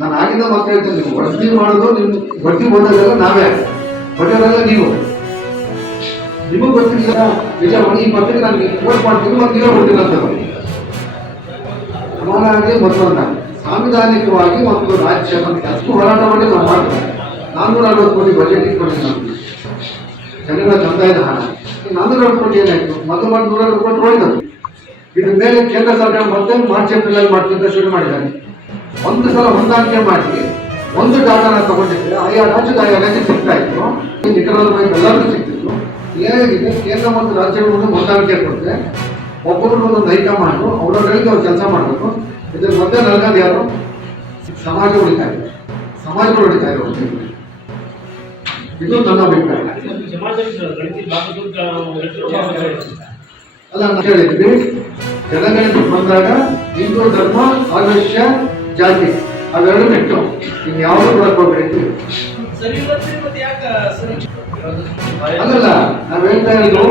ನಾನು ಆಗಿಂದ ಮಾತ್ರ ಹೇಳ್ತೇನೆ, ನೀವು ವರದಿ ಮಾಡೋದು ನಿಮ್ ವರದಿ ಓದೋದೆಲ್ಲ ನಾವೇ, ಬರೆಯೋರೆಲ್ಲ ನೀವು. ನಿಮಗ್ ಗೊತ್ತಿಲ್ಲ ನಿಜ ಈ ಪತ್ರಿಕೆ ನನಗೆ ವೋಟ್ ಮಾಡ್ತೀನಿ ಮತ್ತು ನೀವೇ ಕೊಡ್ತೀನಿ ಅಂತ ಸಮಾನ ಆಗಲಿ ಮತ್ತೊಂದ ಸಾಂವಿಧಾನಿಕವಾಗಿ ಮತ್ತು ರಾಜ್ಯ ಅಷ್ಟು ಹೋರಾಟ ಮಾಡಿ ನಾವು ಮಾಡ್ತೇವೆ. 440 ಕೋಟಿ ಬಜೆಟ್ ಇಟ್ಕೊಂಡಿದ್ದೀವಿ ನಾವು, ಜನರ ಕಂದಾಯದ ಹಣ. 440 ಕೋಟಿ ಏನಾಯ್ತು? ಮೊದಲು ಮಾಡಿ 120 ಕೋಟಿ ಹೋಯ್ತದ್ದು. ಇದ್ರ ಮೇಲೆ ಕೇಂದ್ರ ಸರ್ಕಾರ ಮತ್ತೆ ಮಾರ್ಚ್ ಏಪ್ರಿಲ್ ಅಲ್ಲಿ ಮಾಡ್ತಿದ್ದ ಶುರು ಮಾಡಿದ್ದಾರೆ. ಒಂದು ಸಲ ಹೊಂದಾಣಿಕೆ ಮಾಡಿ ಒಂದು ಡಾಟಾನ ತಗೊಂಡಿದ್ರೆ ಆಯಾ ರಾಜ್ಯಕ್ಕೆ ಸಿಗ್ತಾ ಇತ್ತು, ನಿಖರವಾದ ಎಲ್ಲರಿಗೂ ಸಿಗ್ತಿತ್ತು. ಏನಾಗಿದೆ, ಕೇಂದ್ರ ಮತ್ತು ರಾಜ್ಯಗಳ ಮುಂದೆ ಹೊಂದಾಣಿಕೆ ಕೊಟ್ಟರೆ ಒಬ್ಬೊಬ್ಬರು ಒಂದೊಂದು ಹೈಕಮಾಂಡು ಅವರವರಿಗೆ ಅವ್ರು ಕೆಲಸ ಮಾಡಬೇಕು. ಇದ್ರ ಮಧ್ಯೆ ನಲ್ಗೋದು ಯಾರು? ಸಮಾಜ ಹೊಡಿತಾ ಇದೆ, ಸಮಾಜಗಳು ಹೊಡಿತಾ ಇದೆ. ಇದು ನನ್ನ ಅಭಿಪ್ರಾಯ. ಅಲ್ಲ ನಾನು ಹೇಳಿದ್ವಿ, ಜನಗಣತಿ ಬಂದಾಗ ಹಿಂದೂ ಧರ್ಮ, ಆದರ್ಶ, ಜಾತಿ ಅವೆರಡು ನೆಟ್ಟು ಇನ್ನು ಯಾವುದು ಕೊಡಕ್ಕೆ ಹೋಗ್ಬೇಕು. ಅಲ್ಲಲ್ಲ ನಾವ್ ಹೇಳ್ತಾ ಇರೋದು